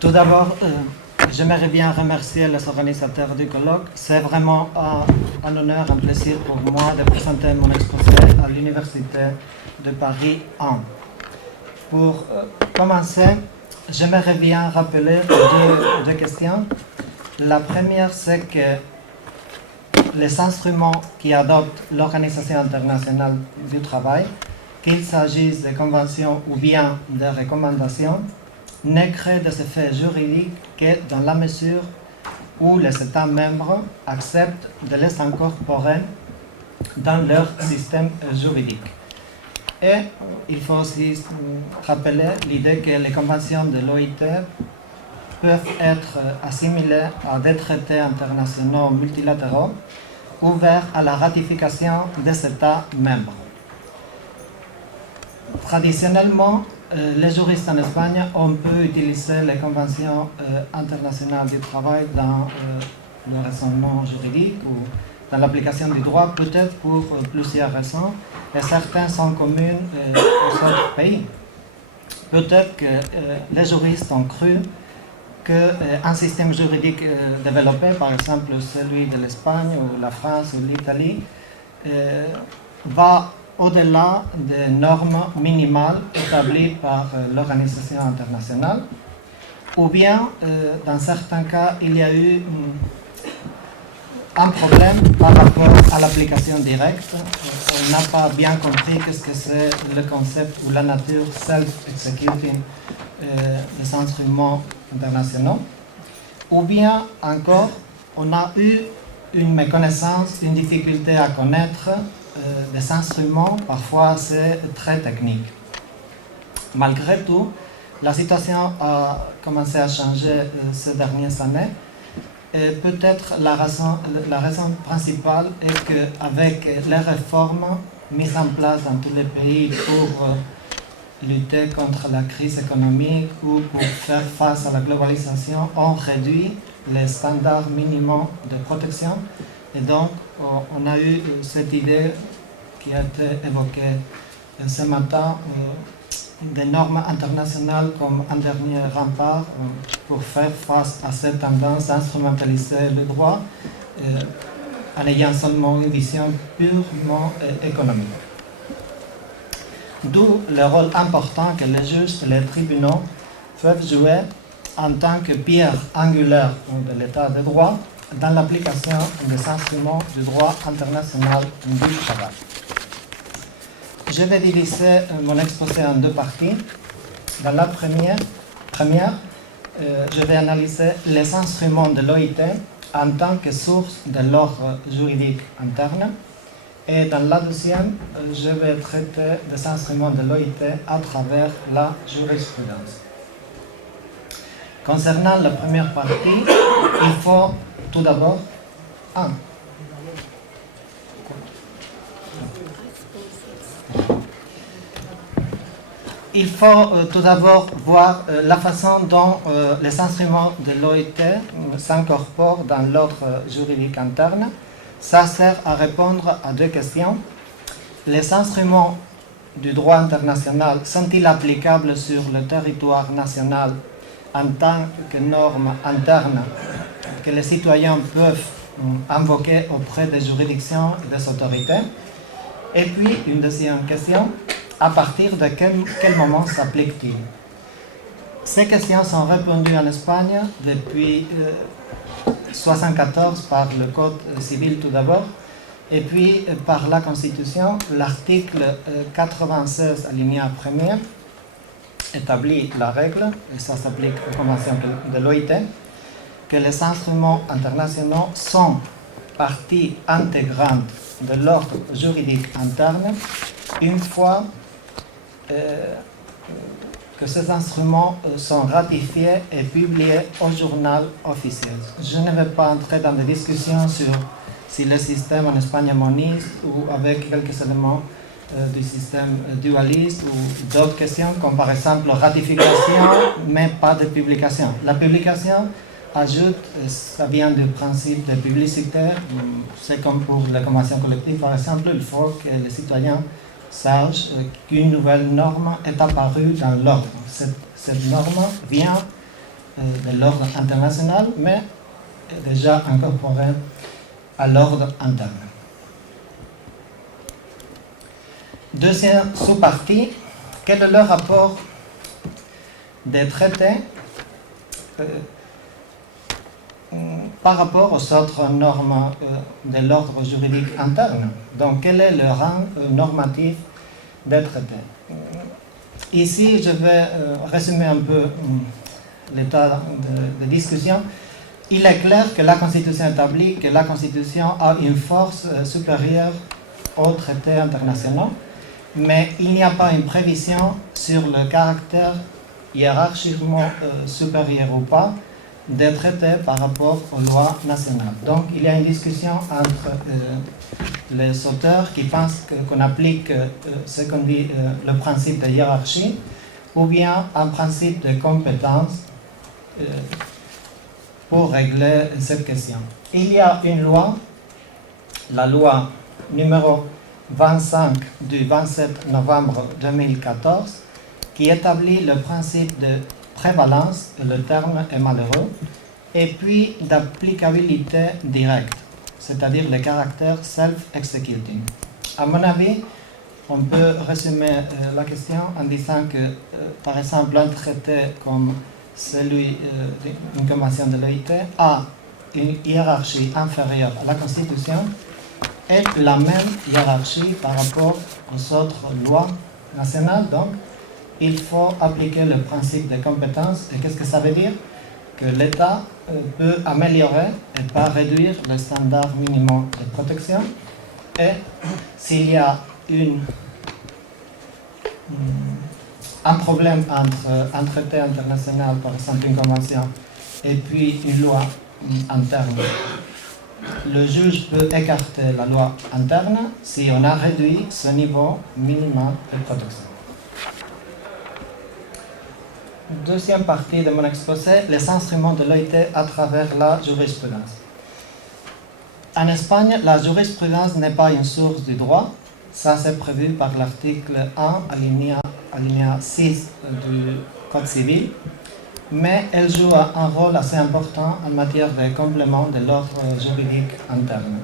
Tout d'abord, j'aimerais bien remercier les organisateurs du colloque. C'est vraiment un honneur, un plaisir pour moi de présenter mon exposé à l'Université de Paris 1. Pour commencer, j'aimerais bien rappeler deux questions. La première, c'est que les instruments qui adoptent l'Organisation internationale du travail, qu'il s'agisse de conventions ou bien de recommandations, ne créent des effets juridiques que dans la mesure où les États membres acceptent de les incorporer dans leur système juridique. Et il faut aussi rappeler l'idée que les conventions de l'OIT peuvent être assimilées à des traités internationaux multilatéraux ouverts à la ratification des États membres. Traditionnellement, les juristes en Espagne ont pu utiliser les conventions internationales du travail dans le raisonnement juridique ou dans l'application du droit, peut-être pour plusieurs raisons, et certaines sont communes aux autres pays. Peut-être que les juristes ont cru qu'un système juridique développé, par exemple celui de l'Espagne ou la France ou l'Italie, va au-delà des normes minimales établies par l'Organisation internationale, ou bien, dans certains cas, il y a eu un problème par rapport à l'application directe. On n'a pas bien compris qu'est-ce que c'est le concept ou la nature self-executing des instruments internationaux, ou bien encore, on a eu une méconnaissance, une difficulté à connaître des instruments, parfois c'est très technique. Malgré tout, la situation a commencé à changer ces dernières années. Et peut-être la raison principale est qu'avec les réformes mises en place dans tous les pays pour lutter contre la crise économique ou pour faire face à la globalisation, on réduit les standards minimums de protection. Et donc, on a eu cette idée qui a été évoquée ce matin, des normes internationales comme un dernier rempart pour faire face à cette tendance d'instrumentaliser le droit en ayant seulement une vision purement économique. D'où le rôle important que les juges et les tribunaux peuvent jouer en tant que pierre angulaire de l'état de droit dans l'application des instruments du droit international du travail. Je vais diviser mon exposé en deux parties. Dans la première, je vais analyser les instruments de l'OIT en tant que source de l'ordre juridique interne. Et dans la deuxième, je vais traiter des instruments de l'OIT à travers la jurisprudence. Concernant la première partie, il faut tout d'abord voir la façon dont les instruments de l'OIT s'incorporent dans l'ordre juridique interne. Ça sert à répondre à deux questions. Les instruments du droit international sont-ils applicables sur le territoire national en tant que normes internes que les citoyens peuvent invoquer auprès des juridictions et des autorités? Et puis, une deuxième question, à partir de quel moment s'applique-t-il? Ces questions sont répondues en Espagne depuis 1974 par le Code civil tout d'abord, et puis par la Constitution, l'article 96 alinéa 1er établit la règle, et ça s'applique aux conventions de l'OIT, que les instruments internationaux sont partie intégrante de l'ordre juridique interne une fois que ces instruments sont ratifiés et publiés au journal officiel. Je ne vais pas entrer dans des discussions sur si le système en Espagne est moniste ou avec quelques éléments du système dualiste ou d'autres questions comme par exemple ratification mais pas de publication. La publication ajoute, ça vient du principe de publicité, c'est comme pour la convention collective par exemple, il faut que les citoyens sachent qu'une nouvelle norme est apparue dans l'ordre. Cette norme vient de l'ordre international, mais déjà incorporé à l'ordre interne. Deuxième sous-partie, quel est le rapport des traités par rapport aux autres normes de l'ordre juridique interne? Donc, quel est le rang normatif des traités? Ici, je vais résumer un peu l'état de discussion. Il est clair que la Constitution établit que la Constitution a une force supérieure aux traités internationaux, mais il n'y a pas une prévision sur le caractère hiérarchiquement supérieur ou pas des traités par rapport aux lois nationales. Donc il y a une discussion entre les auteurs qui pensent qu'on applique ce qu'on dit le principe de hiérarchie ou bien un principe de compétence pour régler cette question. Il y a une loi, la loi numéro 25 du 27 novembre 2014, qui établit le principe de prévalence, le terme est malheureux, et puis d'applicabilité directe, c'est-à-dire le caractère self-executing. À mon avis, on peut résumer la question en disant que, par exemple, un traité comme celui d'une convention de l'OIT a une hiérarchie inférieure à la Constitution et la même hiérarchie par rapport aux autres lois nationales. Donc, il faut appliquer le principe de compétence. Et qu'est-ce que ça veut dire? Que l'État peut améliorer et pas réduire le standard minimum de protection. Et s'il y a un problème entre un traité international, par exemple une convention, et puis une loi interne, le juge peut écarter la loi interne si on a réduit ce niveau minimal de protection. Deuxième partie de mon exposé, les instruments de l'OIT à travers la jurisprudence. En Espagne, la jurisprudence n'est pas une source du droit. Ça, c'est prévu par l'article 1, alinéa 6 du Code civil. Mais elle joue un rôle assez important en matière de complément de l'ordre juridique interne.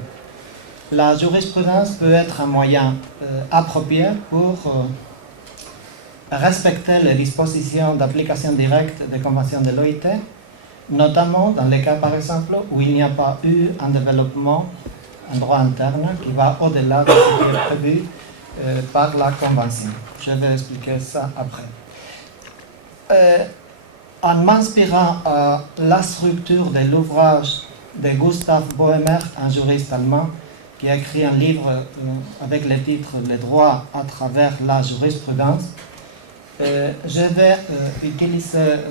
La jurisprudence peut être un moyen approprié pour respecter les dispositions d'application directe des conventions de l'OIT, notamment dans les cas, par exemple, où il n'y a pas eu un développement en droit interne qui va au-delà de ce qui est prévu par la convention. Je vais expliquer ça après. En m'inspirant à la structure de l'ouvrage de Gustav Boehmer, un juriste allemand, qui a écrit un livre avec le titre « Le droit à travers la jurisprudence », je vais utiliser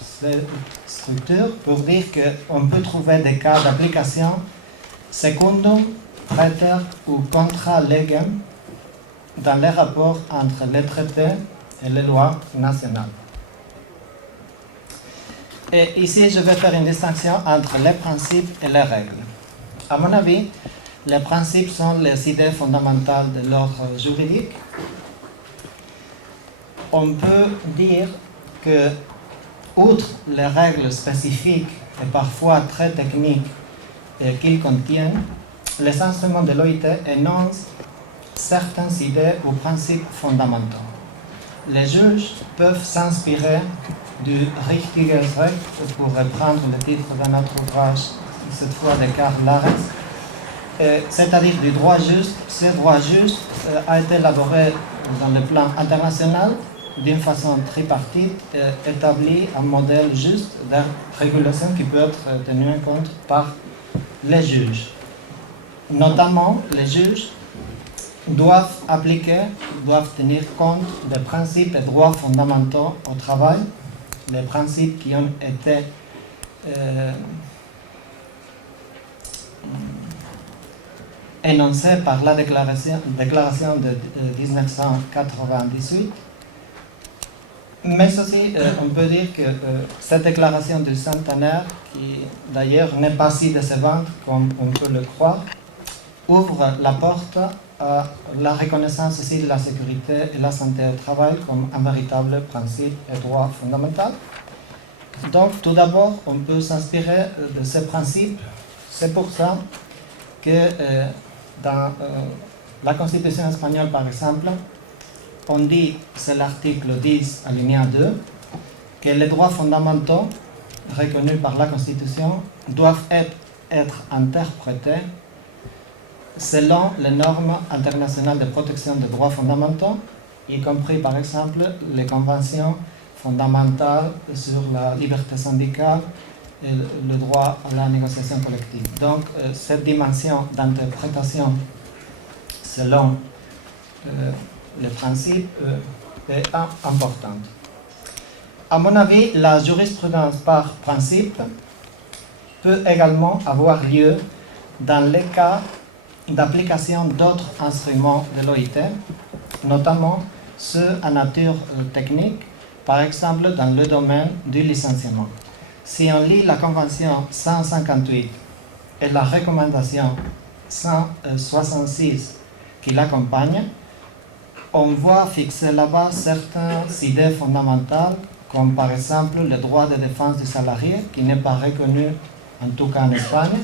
cette structure pour dire qu'on peut trouver des cas d'application secundum, praeter ou contra legem dans les rapports entre les traités et les lois nationales. Et ici, je vais faire une distinction entre les principes et les règles. À mon avis, les principes sont les idées fondamentales de l'ordre juridique. On peut dire que, outre les règles spécifiques et parfois très techniques qu'ils contiennent, les instruments de l'OIT énoncent certaines idées ou principes fondamentaux. Les juges peuvent s'inspirer du Richtiges Recht, pour reprendre le titre de notre ouvrage, cette fois de Karl Lares, c'est-à-dire du droit juste. Ce droit juste a été élaboré dans le plan international d'une façon tripartite, établi un modèle juste de régulation qui peut être tenu en compte par les juges. Notamment, les juges doivent tenir compte des principes et droits fondamentaux au travail, les principes qui ont été énoncés par la déclaration de 1998. Mais aussi, on peut dire que cette déclaration du centenaire, qui d'ailleurs n'est pas si décevante comme on peut le croire, ouvre la porte à la reconnaissance aussi de la sécurité et la santé au travail comme un véritable principe et droit fondamental. Donc, tout d'abord, on peut s'inspirer de ces principes. C'est pour ça que dans la Constitution espagnole, par exemple, on dit, c'est l'article 10, alinéa 2, que les droits fondamentaux reconnus par la Constitution doivent être interprétés selon les normes internationales de protection des droits fondamentaux, y compris par exemple les conventions fondamentales sur la liberté syndicale et le droit à la négociation collective. Donc, cette dimension d'interprétation selon les principes est importante. À mon avis, la jurisprudence par principe peut également avoir lieu dans les cas d'application d'autres instruments de l'OIT, notamment ceux à nature technique, par exemple dans le domaine du licenciement. Si on lit la Convention 158 et la recommandation 166 qui l'accompagnent, on voit fixer là-bas certaines idées fondamentales, comme par exemple le droit de défense du salarié, qui n'est pas reconnu en tout cas en Espagne,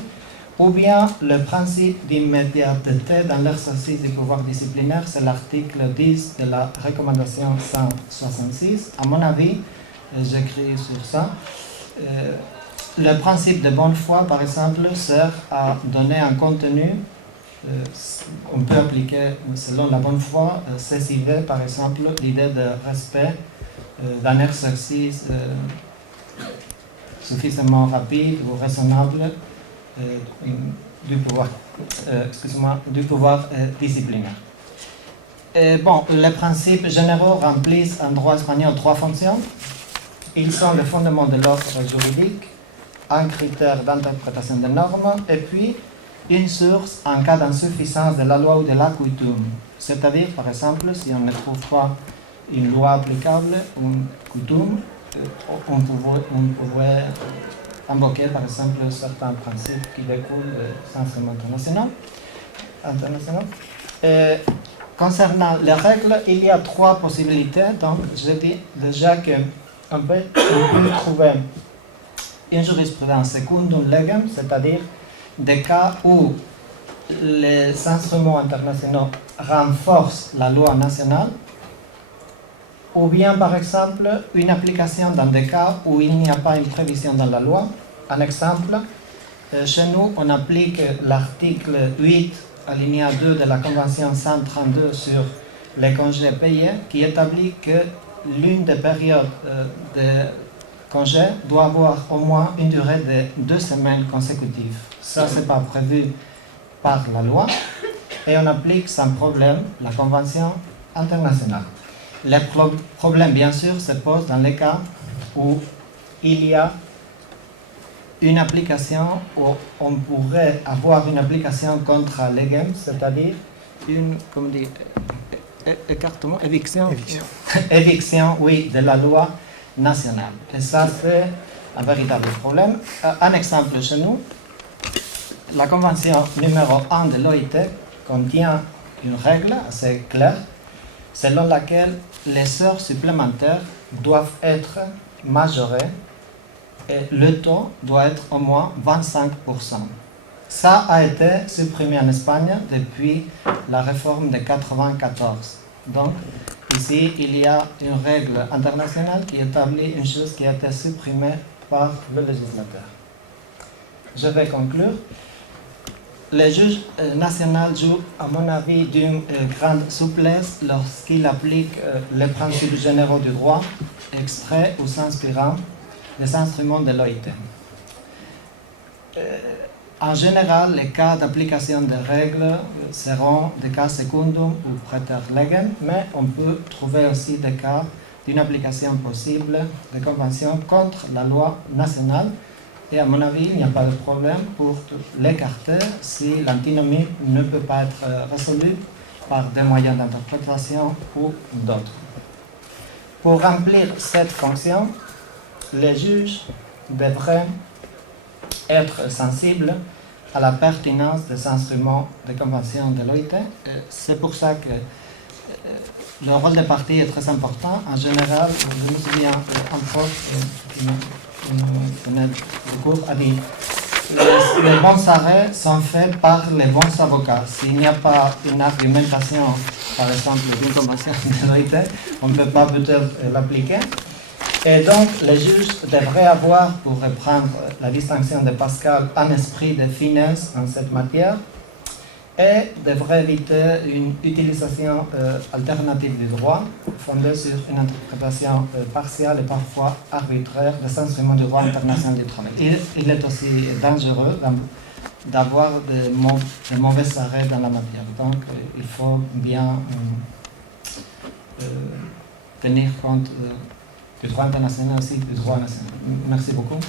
ou bien le principe d'immédiateté dans l'exercice du pouvoir disciplinaire, c'est l'article 10 de la recommandation 166. À mon avis, j'écris sur ça, le principe de bonne foi, par exemple, sert à donner un contenu. On peut appliquer, selon la bonne foi, ces idées, par exemple, l'idée de respect d'un exercice suffisamment rapide ou raisonnable du pouvoir disciplinaire. Bon, les principes généraux remplissent en droit espagnol 3 fonctions. Ils sont le fondement de l'ordre juridique, un critère d'interprétation des normes, et puis une source en cas d'insuffisance de la loi ou de la coutume. C'est-à-dire, par exemple, si on ne trouve pas une loi applicable ou une coutume, on pourrait invoquer, par exemple, certains principes qui découlent des instruments internationaux. Concernant les règles, il y a 3 possibilités. Donc, je dis déjà qu'on peut trouver une jurisprudence secundum legem, c'est-à-dire des cas où les instruments internationaux renforcent la loi nationale, ou bien par exemple une application dans des cas où il n'y a pas une prévision dans la loi. Un exemple, chez nous on applique l'article 8 alinéa 2 de la Convention 132 sur les congés payés, qui établit que l'une des périodes de congé doit avoir au moins une durée de 2 semaines consécutives. Ça, ce n'est pas prévu par la loi et on applique sans problème la Convention internationale. Les problèmes, bien sûr, se posent dans les cas où il y a une application, où on pourrait avoir une application contra legem, c'est-à-dire une, comme dit, écartement, éviction, oui, de la loi nationale. Et ça, c'est un véritable problème. Un exemple chez nous, la convention numéro 1 de l'OIT contient une règle assez claire selon laquelle les heures supplémentaires doivent être majorées et le taux doit être au moins 25%. Ça a été supprimé en Espagne depuis la réforme de 1994. Donc, ici, il y a une règle internationale qui établit une chose qui a été supprimée par le législateur. Je vais conclure. Le juge national joue, à mon avis, d'une grande souplesse lorsqu'il applique les principes généraux du droit, extraits ou s'inspirant des instruments de l'OIT. En général, les cas d'application des règles seront des cas secundum ou praeter legem, mais on peut trouver aussi des cas d'une application possible de conventions contre la loi nationale. Et à mon avis, il n'y a pas de problème pour l'écarter si l'antinomie ne peut pas être résolue par des moyens d'interprétation ou d'autres. Pour remplir cette fonction, les juges devraient être sensibles à la pertinence des instruments de convention de l'OIT. C'est pour ça que le rôle des parties est très important. En général, je me souviens un prof qui tenait le cours, a dit les bons arrêts sont faits par les bons avocats. S'il n'y a pas une argumentation, par exemple, d'une convention de vérité, on ne peut pas peut-être l'appliquer. Et donc, les juges devraient avoir, pour reprendre la distinction de Pascal, un esprit de finesse en cette matière et devraient éviter une utilisation alternative du droit fondée sur une interprétation partielle et parfois arbitraire des instruments du droit international du travail. Il est aussi dangereux d'avoir de mauvais arrêts dans la matière. Donc, il faut bien tenir compte du droit international aussi, du droit national. Merci beaucoup.